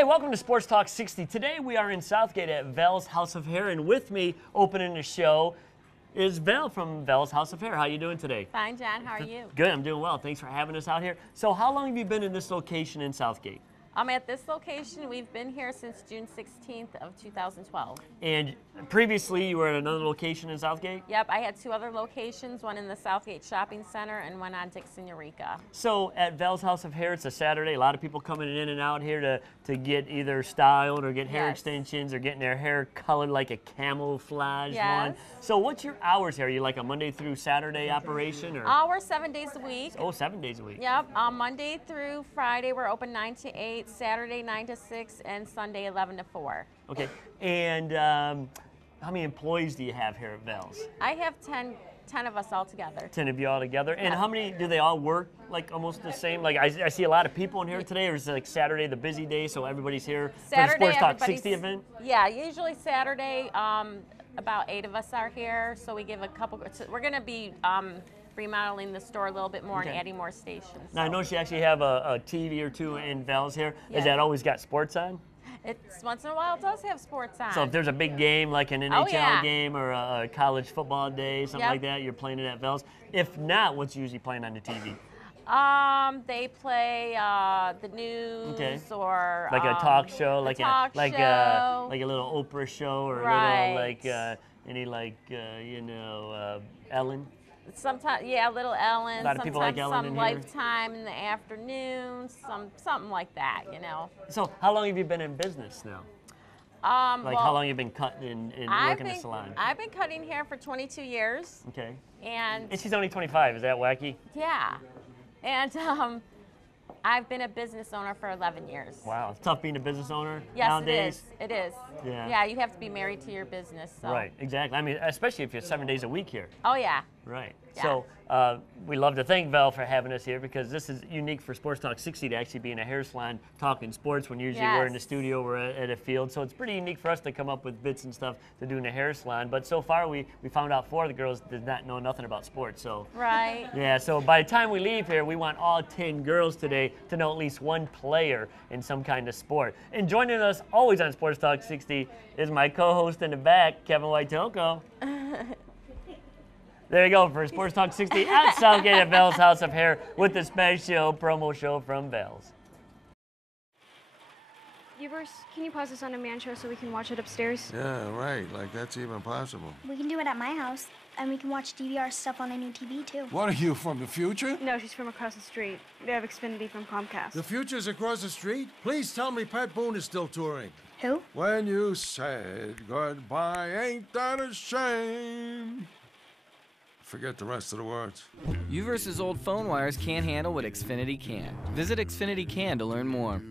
Hey, welcome to Sports Talk 60. Today we are in Southgate at Val's House of Hair, and with me opening the show is Val from Val's House of Hair. How you doing today? Fine, John. How are you? Good, I'm doing well. Thanks for having us out here. So how long have you been in this location in Southgate? At this location, we've been here since June 16th of 2012. And previously you were at another location in Southgate? Yep, I had two other locations, one in the Southgate Shopping Center and one on Dixon Eureka. So at Val's House of Hair, it's a Saturday. A lot of people coming in and out here to get either styled or get hair extensions or getting their hair colored like a camouflage one. So what's your hours here? Are you like a Monday through Saturday operation? Or? We're 7 days a week. Oh, 7 days a week. Yep, Monday through Friday we're open 9 to 8, Saturday 9 to 6, and Sunday 11 to 4. Okay, and how many employees do you have here at Val's? I have 10 of us all together. 10 of you all together. And how many, do they all work like almost the same? Like I see a lot of people in here today, or is it like Saturday the busy day, so everybody's here Saturday, for the Sports Talk 60 event? Yeah, usually Saturday, about 8 of us are here, so we give a couple, we're gonna be remodeling the store a little bit more and adding more stations. Now I know you actually have a TV or two in Val's here. Has that always got sports on? It's once in a while it does have sports on. So if there's a big game like an NHL game or a college football day, something like that, you're playing it at Val's. If not, what's usually playing on the TV? They play the news or like a talk show, like a little Oprah show or a little Ellen. Sometimes, little Ellen. A lot of people like Ellen in here. Lifetime in the afternoon, something like that, you know. So how long have you been in business now? How long have you been cutting and working the salon? I've been cutting hair for 22 years. Okay. And she's only 25. Is that wacky? Yeah. And I've been a business owner for 11 years. Wow, it's tough being a business owner nowadays. Yes, it is. Yeah, you have to be married to your business. So. Right, exactly. I mean, especially if you're 7 days a week here. Oh, yeah. Right. Yeah. So we love to thank Val for having us here, because this is unique for Sports Talk 60 to actually be in a hair salon talking sports, when usually we're in the studio, we're at a field. So it's pretty unique for us to come up with bits and stuff to do in a hair salon. But so far we found out 4 of the girls did not know nothing about sports. So right. Yeah, so by the time we leave here, we want all 10 girls today to know at least one player in some kind of sport. And joining us always on Sports Talk 60 is my co-host in the back, Kevin White-Toko. There you go for Sports Talk 60 at Southgate at Val's House of Hair with the special promo show from Val's. Ubers, can you pause this on demand show so we can watch it upstairs? Yeah, right. Like, that's even possible. We can do it at my house, and we can watch DVR stuff on a new TV, too. What are you, from the future? No, she's from across the street. They have Xfinity from Comcast. The future's across the street? Please tell me Pat Boone is still touring. Who? When you said goodbye, ain't that a shame? Forget the rest of the words. Uverse's old phone wires can't handle what Xfinity can. Visit Xfinity Can to learn more.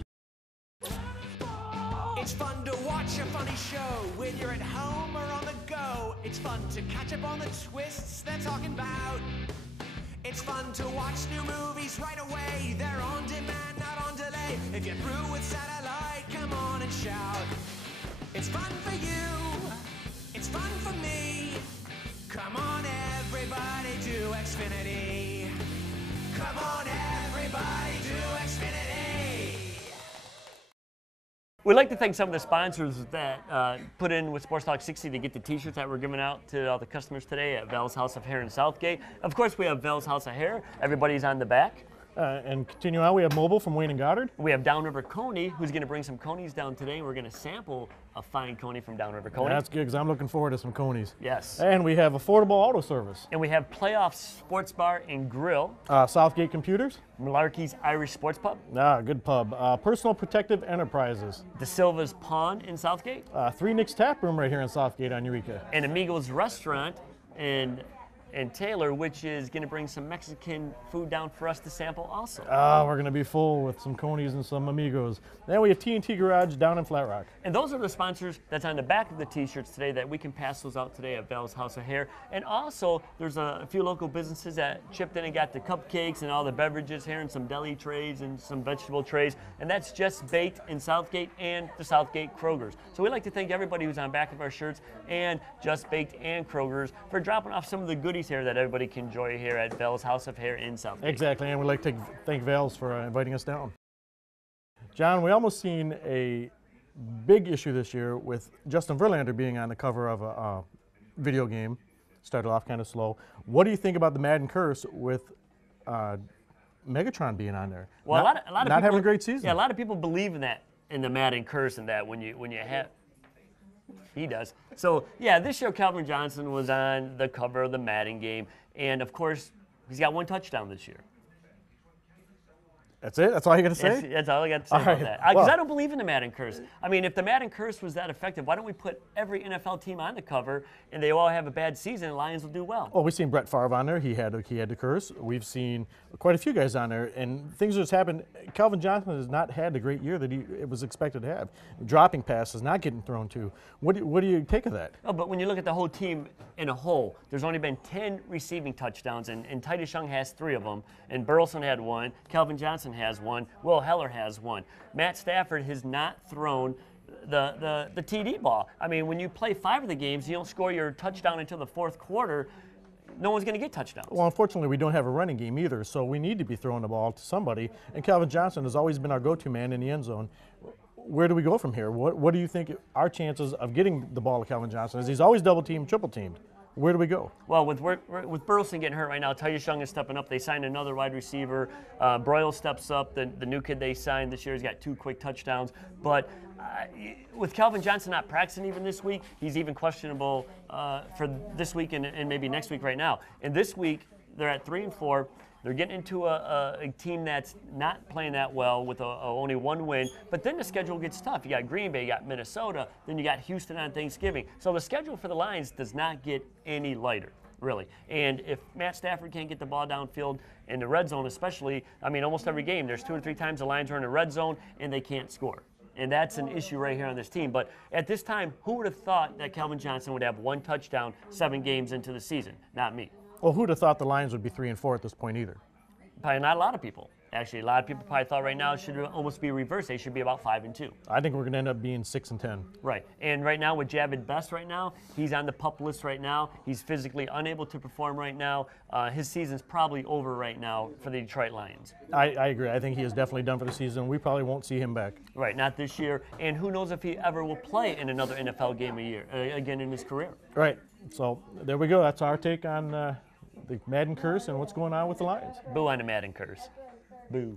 It's fun to watch a funny show when you're at home or on the go. It's fun to catch up on the twists they're talking about. It's fun to watch new movies right away. They're on demand, not on delay. If you're through with satellite, come on and shout. It's fun for you. It's fun for me. Come on, everybody, to Xfinity. Come on, everybody, to Xfinity. We'd like to thank some of the sponsors that put in with Sports Talk 60 to get the t-shirts that we're giving out to all the customers today at Val's House of Hair in Southgate. Of course, we have Val's House of Hair. Everybody's on the back. And continue on, we have Mobile from Wayne and Goddard. We have Downriver Coney, who's going to bring some conies down today, and we're going to sample a fine coney from Downriver Coney. That's good, because I'm looking forward to some conies. Yes. And we have Affordable Auto Service. And we have Playoff Sports Bar and Grill. Southgate Computers. Malarkey's Irish Sports Pub. Good pub. Personal Protective Enterprises. De Silva's Pawn in Southgate. 3 Nicks Tap Room right here in Southgate on Eureka. And Amigos Restaurant and Taylor, which is going to bring some Mexican food down for us to sample also. We're going to be full with some conies and some amigos. Then we have T&T Garage down in Flat Rock. And those are the sponsors that's on the back of the t-shirts today that we can pass those out today at Val's House of Hair. And also, there's a few local businesses that chipped in and got the cupcakes and all the beverages here and some deli trays and some vegetable trays. And that's Just Baked in Southgate and the Southgate Kroger's. So we'd like to thank everybody who's on back of our shirts and Just Baked and Kroger's for dropping off some of the goodies here that everybody can enjoy here at Val's House of Hair in Southgate. Exactly, and we'd like to thank Val's for inviting us down. John, we almost seen a big issue this year with Justin Verlander being on the cover of a video game. Started off kind of slow. What do you think about the Madden curse with Megatron being on there? Well, not, a lot of not people, having a great season. Yeah, a lot of people believe in that, in the Madden curse, and that when you have. He does. So yeah, this year Calvin Johnson was on the cover of the Madden game, and of course he's got 1 touchdown this year. That's it? That's all you got to say? That's all I got to say All about right. that. Because Well- I don't believe in the Madden curse. I mean, if the Madden curse was that effective, why don't we put every NFL team on the cover and they all have a bad season and Lions will do well? Well, we've seen Brett Favre on there. He had the curse. We've seen quite a few guys on there, and things just happened. Calvin Johnson has not had the great year that it was expected to have. Dropping passes, not getting thrown to. What do you take of that? Oh, but when you look at the whole team in a whole, there's only been 10 receiving touchdowns, and Titus Young has 3 of them, and Burleson had 1, Calvin Johnson has 1, Will Heller has 1. Matt Stafford has not thrown the TD ball. I mean, when you play 5 of the games, you don't score your touchdown until the 4th quarter, no one's going to get touchdowns. Well, unfortunately, we don't have a running game either, so we need to be throwing the ball to somebody. And Calvin Johnson has always been our go-to man in the end zone. Where do we go from here? What do you think our chances of getting the ball to Calvin Johnson is? He's always double-teamed, triple-teamed. Where do we go? Well, with Burleson getting hurt right now, Titus Young is stepping up. They signed another wide receiver. Broyle steps up. The new kid they signed this year has got 2 quick touchdowns. But with Calvin Johnson not practicing even this week, he's even questionable for this week and maybe next week right now. And this week, they're at 3-4. They're getting into a team that's not playing that well with only 1 win. But then the schedule gets tough. You got Green Bay, you got Minnesota, then you got Houston on Thanksgiving. So the schedule for the Lions does not get any lighter, really. And if Matt Stafford can't get the ball downfield in the red zone especially, I mean, almost every game, there's 2 or 3 times the Lions are in the red zone and they can't score. And that's an issue right here on this team. But at this time, who would have thought that Calvin Johnson would have 1 touchdown 7 games into the season? Not me. Well, who'd have thought the Lions would be 3-4 at this point either? Probably not a lot of people. Actually, a lot of people probably thought right now it should almost be reversed. They should be about 5-2. I think we're going to end up being 6-10. Right. And right now with Javid Best right now, he's on the PUP list right now. He's physically unable to perform right now. His season's probably over right now for the Detroit Lions. I agree. I think he is definitely done for the season. We probably won't see him back. Right, not this year. And who knows if he ever will play in another NFL game a year, again in his career. Right. So there we go. That's our take on the Madden curse and what's going on with the Lions. Boo on the Madden curse. Boo.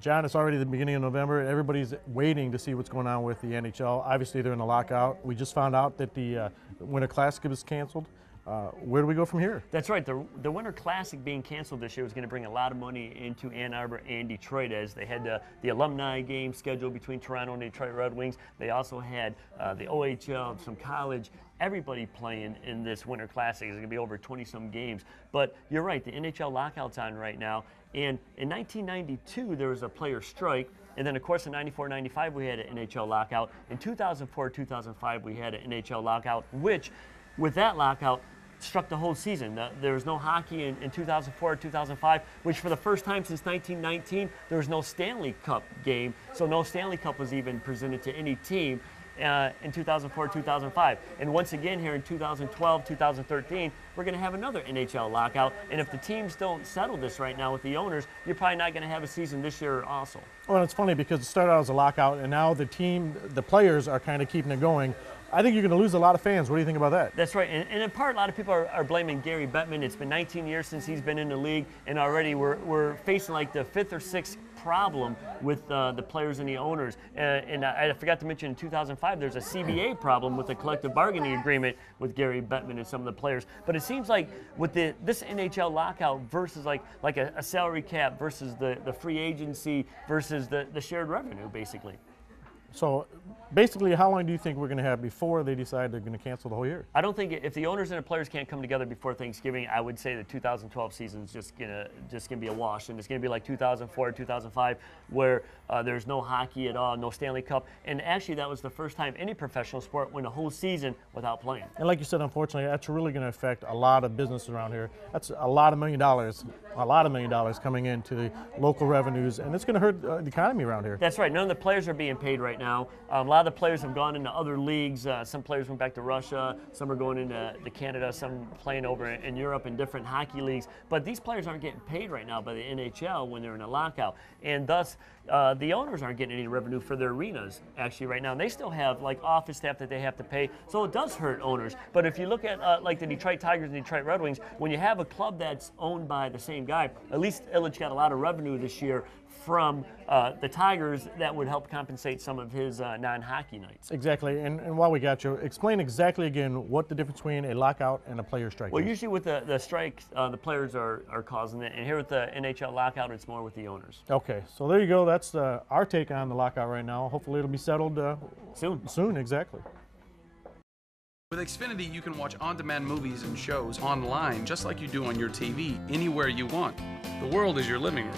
John, it's already the beginning of November. Everybody's waiting to see what's going on with the NHL. Obviously, they're in a lockout. We just found out that the Winter Classic was canceled. Where do we go from here? That's right. The Winter Classic being canceled this year was going to bring a lot of money into Ann Arbor and Detroit, as they had the alumni game scheduled between Toronto and Detroit Red Wings. They also had the OHL, some college, everybody playing in this Winter Classic. It's going to be over 20-some games. But you're right, the NHL lockout's on right now. And in 1992, there was a player strike. And then, of course, in 94-95, we had an NHL lockout. In 2004-2005, we had an NHL lockout, which, with that lockout, struck the whole season. There was no hockey in 2004 or 2005, which for the first time since 1919, there was no Stanley Cup game. So no Stanley Cup was even presented to any team in 2004-2005. And once again here in 2012-2013, we're going to have another NHL lockout. And if the teams don't settle this right now with the owners, you're probably not going to have a season this year also. Well, it's funny because it started out as a lockout, and now the players are kind of keeping it going. I think you're going to lose a lot of fans. What do you think about that? That's right. And in part, a lot of people are blaming Gary Bettman. It's been 19 years since he's been in the league, and already we're facing like the 5th or 6th problem with the players and the owners. And I forgot to mention in 2005, there's a CBA problem with the collective bargaining agreement with Gary Bettman and some of the players. But it seems like with this NHL lockout versus like a salary cap versus the free agency versus the shared revenue, basically. So basically, how long do you think we're going to have before they decide they're going to cancel the whole year? I don't think if the owners and the players can't come together before Thanksgiving, I would say the 2012 season is just gonna be a wash, and it's gonna be like 2004, 2005, where there's no hockey at all, no Stanley Cup, and actually that was the first time any professional sport went a whole season without playing. And like you said, unfortunately, that's really going to affect a lot of business around here. That's a lot of $1 million coming into the local revenues, and it's going to hurt the economy around here. That's right. None of the players are being paid right right now. A lot of the players have gone into other leagues. Some players went back to Russia. Some are going into Canada. Some playing over in Europe in different hockey leagues. But these players aren't getting paid right now by the NHL when they're in a lockout, and thus the owners aren't getting any revenue for their arenas actually right now. And they still have like office staff that they have to pay, so it does hurt owners. But if you look at like the Detroit Tigers and Detroit Red Wings, when you have a club that's owned by the same guy, at least Illich got a lot of revenue this year from the Tigers that would help compensate some of his non-hockey nights. Exactly, and while we got you, explain exactly again what the difference between a lockout and a player strike Well, is. usually with the strikes, the players are causing it, and here with the NHL lockout, it's more with the owners. Okay, so there you go. That's our take on the lockout right now. Hopefully it'll be settled Soon. Soon, exactly. With Xfinity, you can watch on-demand movies and shows online just like you do on your TV, anywhere you want. The world is your living room.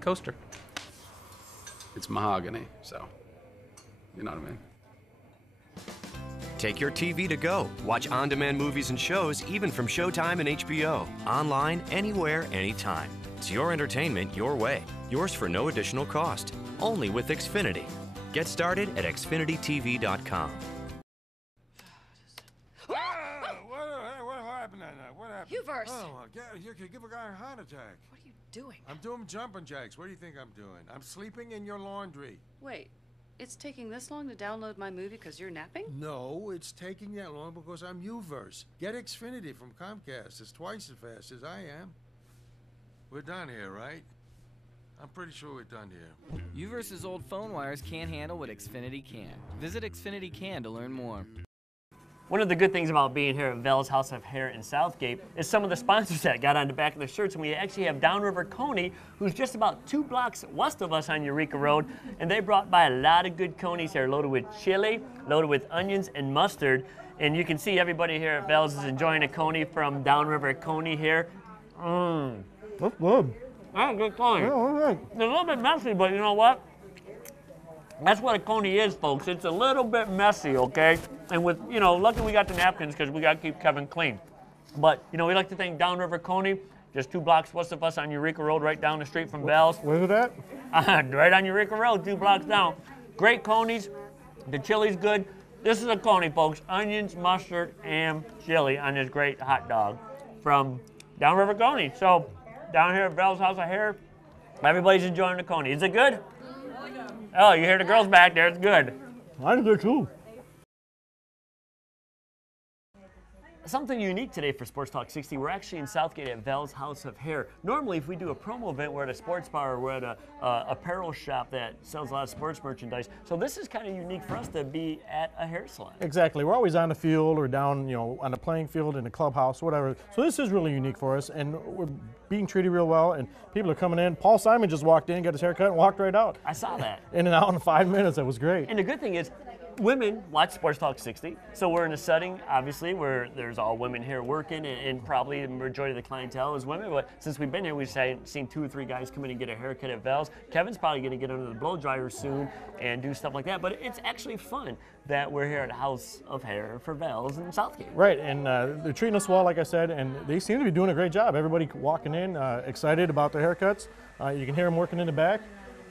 Coaster. It's mahogany, so you know what I mean. Take your TV to go. Watch on-demand movies and shows even from Showtime and HBO. Online, anywhere, anytime. It's your entertainment your way. Yours for no additional cost. Only with Xfinity. Get started at xfinitytv.com. What happened that night? What happened? Hubert! Oh, you could give a guy a heart attack. What are you doing? I'm doing jumping jacks. What do you think I'm doing? I'm sleeping in your laundry. Wait, it's taking this long to download my movie because you're napping? No, it's taking that long because I'm Uverse. Get Xfinity from Comcast. It's twice as fast as I am. We're done here, right? I'm pretty sure we're done here. Uverse's old phone wires can't handle what Xfinity can. Visit Xfinity Can to learn more. One of the good things about being here at Vel's House of Hair in Southgate is some of the sponsors that got on the back of the shirts. And we actually have Downriver Coney, who's just about 2 blocks west of us on Eureka Road. And they brought by a lot of good conies here, loaded with chili, loaded with onions and mustard. And you can see everybody here at Vel's is enjoying a coney from Downriver Coney here. That's good. That's good coney. Yeah, all right. It's a little bit messy, but you know what? That's what a coney is, folks. It's a little bit messy, okay? And with, you know, lucky we got the napkins because we got to keep Kevin clean. But, you know, we like to thank Downriver Coney, just 2 blocks west of us on Eureka Road, right down the street from Vel's. Where's it at? Right on Eureka Road, 2 blocks down. Great conies. The chili's good. This is a coney, folks. Onions, mustard, and chili on this great hot dog from Downriver Coney. So, down here at Vel's House of Hair, everybody's enjoying the coney. Is it good? Oh, you hear the girls back there. It's good. Mine's good too. Something unique today for Sports Talk 60. We're actually in Southgate at Vel's House of Hair. Normally, if we do a promo event, we're at a sports bar or we're at a apparel shop that sells a lot of sports merchandise. So this is kind of unique for us to be at a hair salon. Exactly. We're always on the field or down, you know, on the playing field in the clubhouse, whatever. So this is really unique for us, and we're being treated real well, and people are coming in. Paul Simon just walked in, got his hair cut, and walked right out. I saw that. In and out in 5 minutes. That was great. And the good thing is, women watch Sports Talk 60, so we're in a setting, obviously, where there's all women here working, and probably the majority of the clientele is women. But since we've been here, we've seen 2 or 3 guys come in and get a haircut at Vel's. Kevin's probably going to get under the blow dryer soon and do stuff like that. But it's actually fun that we're here at House of Hair for Vel's in Southgate. Right, and they're treating us well, like I said, and they seem to be doing a great job. Everybody walking in, excited about their haircuts. You can hear them working in the back.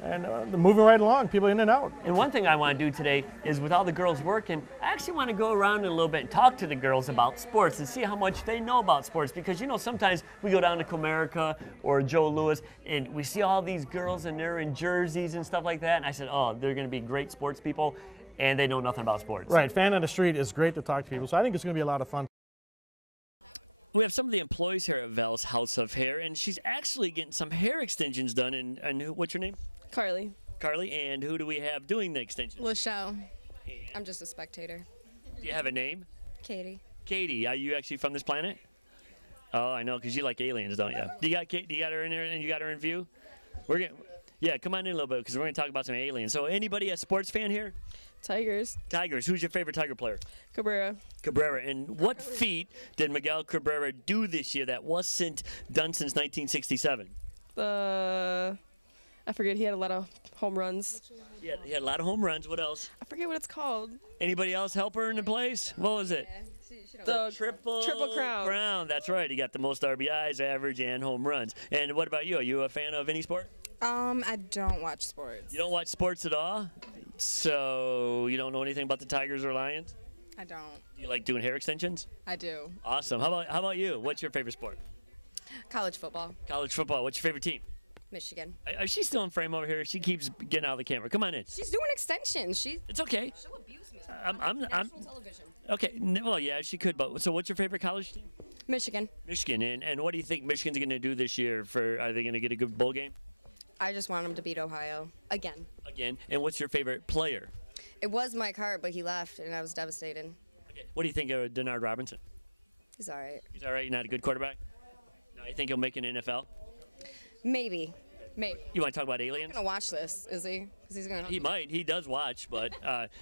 And they're moving right along, people in and out. And one thing I want to do today is, with all the girls working, I actually want to go around a little bit and talk to the girls about sports and see how much they know about sports. Because, you know, sometimes we go down to Comerica or Joe Louis and we see all these girls and they're in jerseys and stuff like that. And I said, oh, they're going to be great sports people, and they know nothing about sports. Right, fan on the street is great to talk to people. So I think it's going to be a lot of fun. We have some of the employees here at Vel's House of Hair, and she's actually getting some hair extensions done. And what's your name? Carly. Carly, and who do we have doing the extensions? Lachelle. I'm just a spectator. Do you have a name? Katie. Katie, are you actually from this planet? Oh, I know, because you like aliens, don't you? Do you got her in there, and you got her in view? Yeah, come on in a little bit, because we're going to talk about some aliens. So, anybody a sports fan here? Tigers. Tigers. Who's your favorite Tiger player? Cabrera. Cabrera. And what feat did Miguel Cabrera do this year that wasn't done since 1967? I forget. He had a lot of home runs. Yeah, he had a lot of home runs. What else? I forget what it's called. Anybody else help her in the place? What was it? The triple crown. That's right. He got the most RBIs, average, and home runs. And what about you? Are you a fan of any sport? I don't watch sports. You don't watch sports at all? So you don't know anything about the Tigers or Lions? I don't. You like doing hair extensions? I do. Awesome. How about you? What's your favorite sport? College football. College football. What's your favorite team? Michigan. Is she still in frame over here? She keeps getting out of the camera. Come on in. She's doing extensions. It's okay. She'll abuse me. I'm National television. okay. Well, yeah, she could. But so, what's your favorite college team? Michigan. Michigan. And what do you think Michigan's going to do this year? Are they going to get a good bowl game? I just want them to beat Ohio again. Again. And what's your favorite player? It was Mike Hart, but he left, and I was devastated. Okay. What do you think of Denard Robinson? He's all right. He's all right. You're not a good quarterback. No, you think he'll make an NFL? Maybe. Maybe. You want to talk about aliens? He's gonna watch this, is he? 'Cause he's gonna. He might. He does watch, but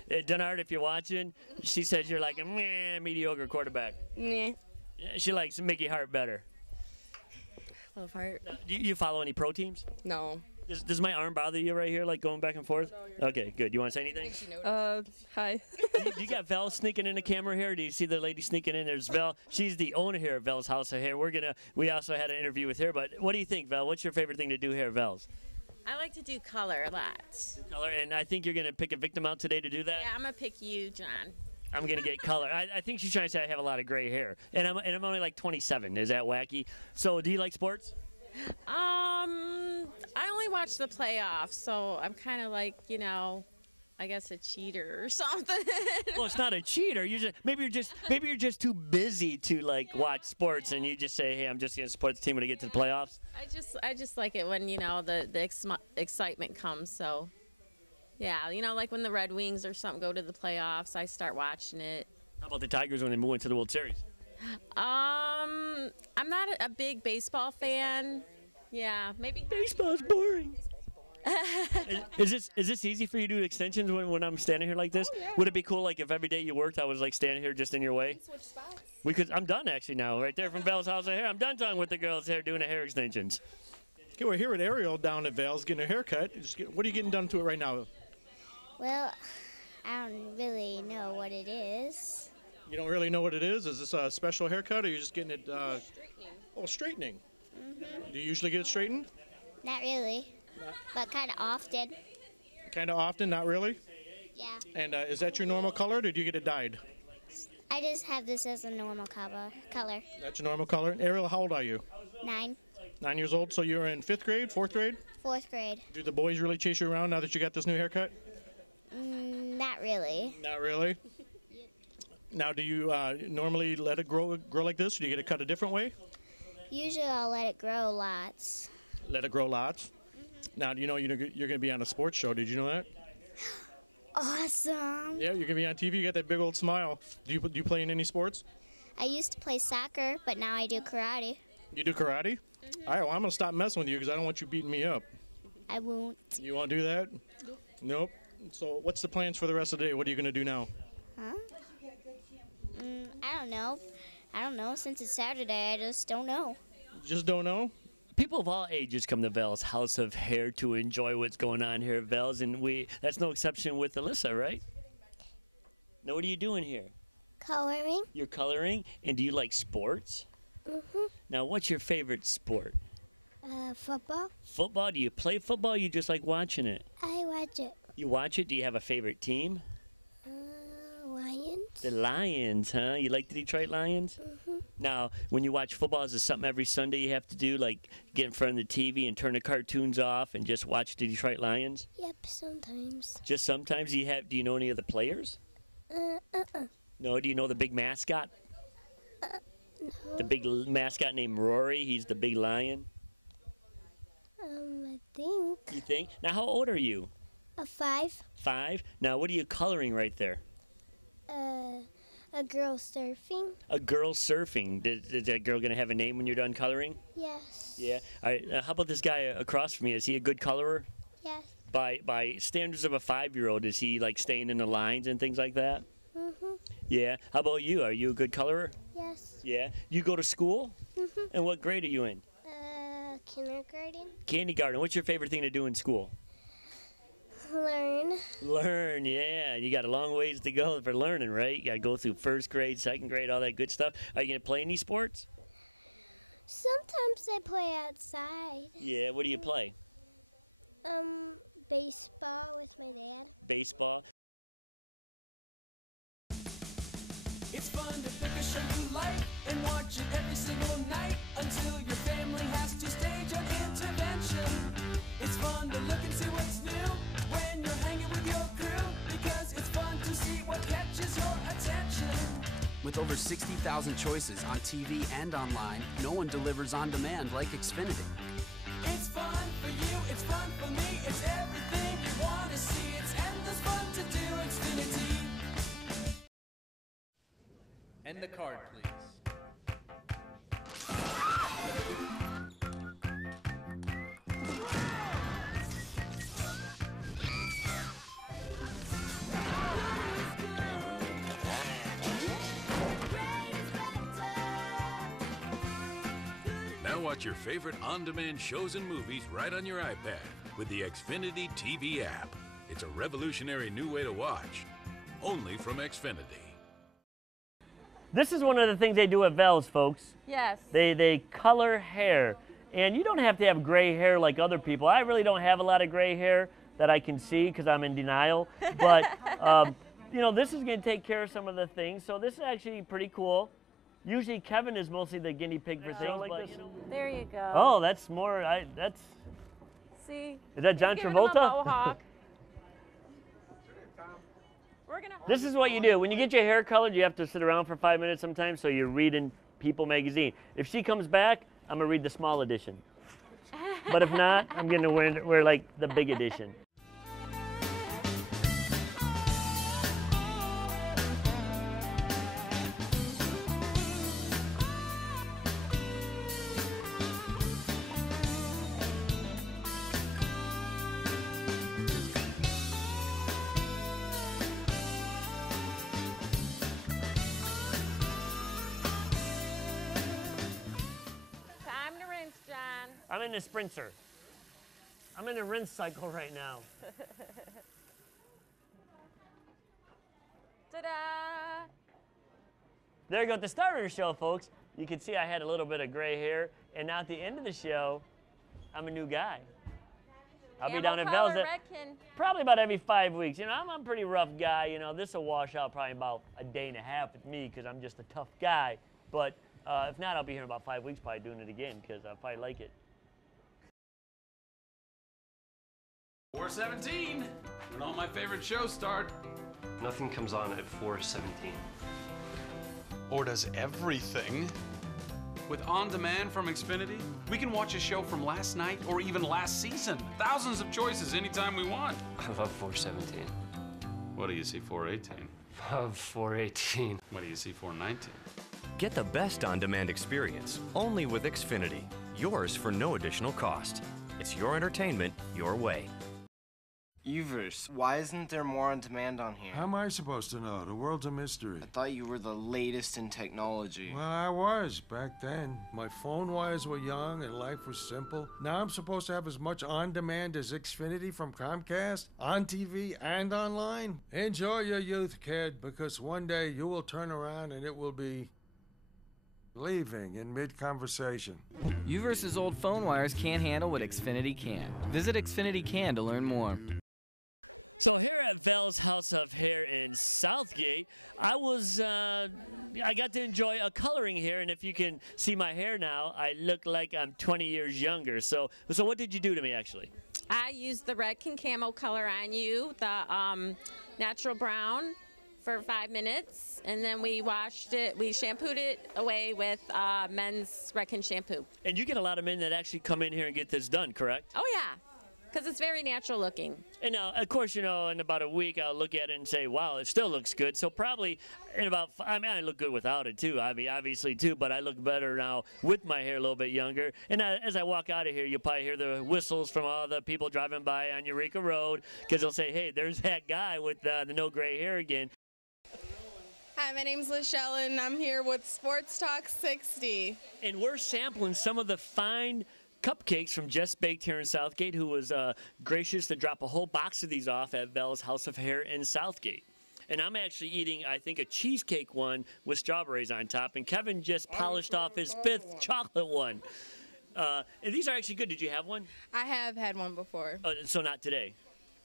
Denard, if you're watching, she says you're like a mediocre quarterback. Nah. She likes Mickey Hart better. Love Hart. Do you follow any pro teams? No. Does my arm bother you right here, like going back and forth? Okay, good. You want to say anything? Hi. Do you got Val sneaking in the camera here? Do you see the lady sneaking in? There's Val. She's the owner here at Val's House of Hair. We also had an interview with her, but what do you think, Val? What's your favorite thing to do here at Val's? I like to do color a lot. Color, and I think you're going to pick a victim out today to do that? Yeah, I'm going to pick you, John. I'm going to get color. I think she's trying to say I have a lot of gray hair, and I'm only like 27. Is that wacky? So do you like sports? I only watch the playoffs, so I'm kind of like, I guess a cheater or something. Well, it's not a cheater. Maybe you're just too busy to watch sports, and you just say, "Hey, I'm just going to support the team when I get to the playoffs." I just like it when the excitement comes. So, yeah, like when the Red Wings or something go to the playoffs, I start watching it. How about the Tigers when they move into the World Series? I'm not a big baseball fan. Yeah, maybe baseball's boring. Is this easy for you to do extensions when I'm standing here like this? Oh, yeah. Would it be cool if every day you worked I was standing here just in your way? Switch spots. I'm done actually now, right there from Val's House of Hair. I'm done talking with the girls here doing the hair extensions. Okay, we're here at Ariel down at Val's getting a haircut. What are you getting done to it right now? Well, I don't really know what it is. You don't really know what it is? Is this a special haircut or you're just getting it Straightening. Oh, straightening. Mm-hmm. Do you usually get it straightened? Not really, but kind of often. Kind of often, not really? Yeah. And is that your normal color or did you get it dyed? I just have this as a normal color. That's your normal color. Ariel, how old are you? 9. 9 years old, so you're in 5th grade, 4th grade? 4th grade. Do the boys really chase you around now that you got this new haircut? Not really. Not really? Now, do you normally let it grow like this? Or do you get it cut a different way? Usually I'll let it grow lots. Let it grow lots? Mm-hmm. Now, do you know you're going to be on a sports show? Did you know that? Awesome. Yeah, you're going to be on TV. You got that big old smile. Do you play in any sports? I used to play soccer, but now I do karate. You do karate? Mm-hmm. All right, well, I'm going to stop messing with you because I don't want you beating me up. I won't. You won't do that? Nope. So what's the plans for the rest of the day? What are you going to do now? Huh? I don't know. Since it's Saturday, I just don't know. You just don't know? People of all ages come to Val's House of Hair to enjoy what's going on here at Val's, and that's no exception with Alyssa, right? Now, what are you doing here? Coloring. You're coloring, and do you like sports? Mm-hmm. Now, what's your favorite sport? Football. Football? Do you play football or you just like watching it? I watch it. You watch it? Do you have a favorite team? Lions. The Lions, huh? You like the Detroit Lions? Mm-hmm. Now, when you watch football, is it something every Sunday you have to do, like get in front of the TV and turn the cartoons off and just watch the Detroit Lions? Yep, sometimes. Just sometimes? Do you know any of the players? No, do you know the big mascot? No. The big mascot named Rory, he's the big lion? I think. You think? Now, how old are you? 5. 5? Now, what are you coloring right there? A girl surfing. A girl surfing. Is that girl going to have a name when you're done coloring? Yes. Yeah. All right. How about this guy across from you? Is he a good colorer? Yes. By standards of a 5-year-old, is he like staying in the lines and things like that? Mhm. Yeah. How about you? Are you a good colorer? Yes. Yeah. You go to school? Mhm. And what grade are you in? Kindergarten. Kindergarten. What's your favorite thing to do in school? Learn. Learn, yeah. You got a long ways to go for learning, right? You got to go through 1st grade, 2nd grade, all that good stuff. Are you going to play any sports? Sometimes I play outside. Yeah, what do you play? Baseball with my dad. Baseball. It's fun to pick a show you like and watch it every single night until your family has to stage an intervention. It's fun to look and see what's new when you're hanging with your crew because it's fun to see what catches your attention. With over 60,000 choices on TV and online, no one delivers on demand like Xfinity. It's fun for you, it's fun for me, it's everything you want to see. It's endless fun to do Xfinity. And the card, please. Now watch your favorite on-demand shows and movies right on your iPad with the Xfinity TV app. It's a revolutionary new way to watch, only from Xfinity. This is one of the things they do at Vels, folks. Yes. They color hair. And you don't have to have gray hair like other people. I really don't have a lot of gray hair that I can see because I'm in denial. But, you know, this is going to take care of some of the things. So this is actually pretty cool. Usually Kevin is mostly the guinea pig for things, but you know. There you go. Oh, that's more, that's. See? Is that John Giving him a Travolta? mohawk. This is what you do. When you get your hair colored, you have to sit around for 5 minutes sometimes, so you're reading People magazine. If she comes back, I'm going to read the small edition. But if not, I'm going to wear like the big edition. I'm in a sprinter. I'm in a rinse cycle right now. Ta-da! There you go at the start of the show, folks. You can see I had a little bit of gray hair, and now at the end of the show, I'm a new guy. I'll be down at Vels probably about every 5 weeks. You know, I'm a pretty rough guy. You know, this will wash out probably about a day and a half with me because I'm just a tough guy. But if not, I'll be here in about 5 weeks probably doing it again because I probably like it. 4:17, when all my favorite shows start. Nothing comes on at 4:17. Or does everything? With On Demand from Xfinity, we can watch a show from last night or even last season. Thousands of choices anytime we want. I love 4:17. What do you see 4:18? Love 4:18. What do you see 4:19? Get the best on-demand experience, only with Xfinity. Yours for no additional cost. It's your entertainment, your way. Uverse, why isn't there more on demand on here? How am I supposed to know? The world's a mystery. I thought you were the latest in technology. Well, I was back then. My phone wires were young and life was simple. Now I'm supposed to have as much on demand as Xfinity from Comcast, on TV and online. Enjoy your youth, kid, because one day you will turn around and it will be leaving in mid-conversation. Uverse's old phone wires can't handle what Xfinity can. Visit Xfinity Can to learn more. So here at Vels House of Hair in Southgate, I got to enjoy a coloring here, and if you can see my hair now, I look like I'm 20 years younger. So what did you do to me, actually? I used the Redken Camo color on you, the natural brown, for 5 minutes, and then we washed it, we shampooed it away with men's Redken shampoo. And you get a lot of men that actually come in here and get this done, correct? Oh yeah, because it's very natural looking. And now, of course, you know, in about a week, I'll look at it and say, wow, it still looks good. So probably in about, I mean, I look good without it too, I mean, obviously too, but I look better now with my hair a little bit younger. And as I walk out of here, you'll probably hear the whistles from all the people driving by on Eureka Road, because they'll say, hey, there's that guy with the no gray hair again. Hi, my name's Lachelle, and I'm here with Sports Talk 60. And we're sampling some of the fine cupcakes from Just Baked here in Southgate, who was gracious to drop a whole box of these off at Vels House of Hair in Southgate. And I'm actually eating, I think, a cheesecake one with strawberries on top. And Kevin just polished off his 5th chocolate one. And these are actually good. Did you have one? I have had one before. So not today.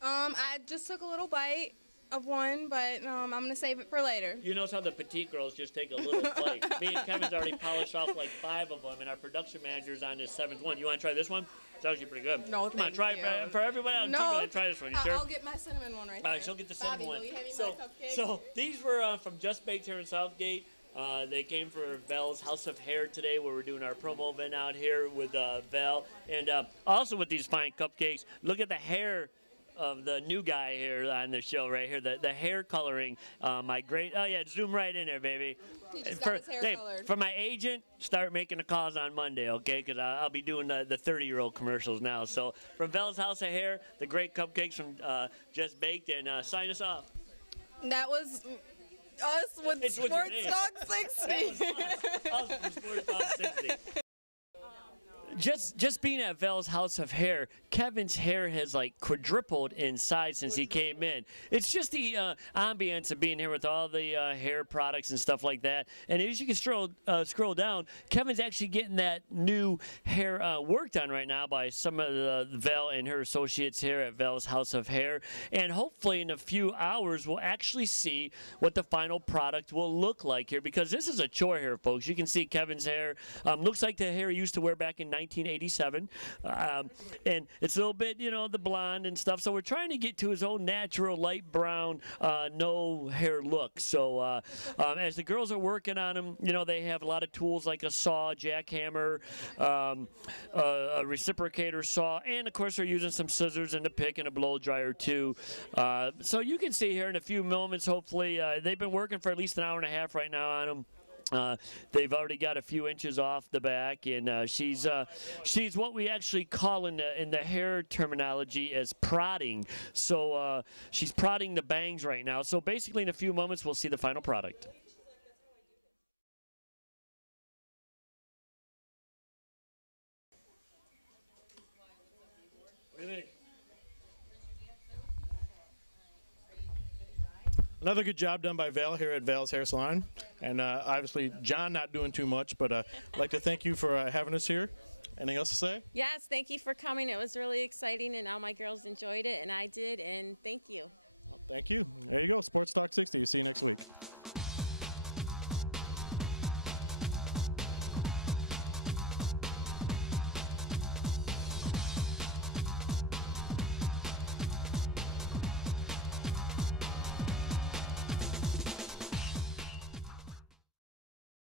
I just took a little bite of one, but I'm gonna save it for later. You notice how the petite girls just take a little bite. Me and Kevin's already polished off like 5 of them, and our production manager's on his 7th one. You want to try this one? It's actually pretty good. No, come on, try it for everybody on TV. Try this one. You sure? I'll get my cinnamon one right there. All right, she'll get the cinnamon Bobby, one. will you hand me So, my cupcake? so these were from Just Baked here in Southgate. They came for Vel's House of Hair today, where we're doing our promo event out here with Vel, and also with these fine cupcakes. Look at the hair of the new guy here on the show right here, the hair coloring. My great, oh yeah, zoom right in there, baby. He just got his hair colored. For my agent, start making the calls on Monday, okay? Because I'll be doing the 30-year-old commercials now. So from Vel's House of Hair, the great cupcakes from Just Baked, and sign us off. That was us with Sports Talk 60. Us with Sports Talk 60. Just being at Vel's House of Hair, Kevin's hair has like quadrupled in size since he came in. It's just the ambience of being here with all the hair products and stuff like that. And as you can scroll down, Kevin's actually getting that new hair worked on right now by some of the Vel and her associates here at Vel's House of Hair. And hopefully in a few hours, we'll actually see what the final product will look like here, because this is a chore hair, folks. You can see Kevin's hair looks like the hair he used to wear back in 1987, and it's a little bit, you know, the blonde and stuff. So we're trying to get to his own natural light brown, no hair look. So as the girls are working on him, you know, they have a lot of tools like a saw, jackhammer, a reciprocator saw, and of course they're using some scissors and a pick and a blow dryer too. So you can see here in a few moments, hopefully, they've been working for at least an hour and a half right now on him. They've already got a few inches off the back, and she's what we actually call in the hair terminology as prodding. So she's prodding the bangs right now. So basically, in a few moments, we'll see the final product. What do you think? Another good job done by Vel here at Vel's Hair Salon. And obviously, John not doing too much, but I'd like to thank you for having us here. Anything else to say? Yes, thank you for coming. It was really exciting, and all my girls enjoyed it, and I did, and thank you. Well, thank you. There you go, Sports Talk 60. See you next week.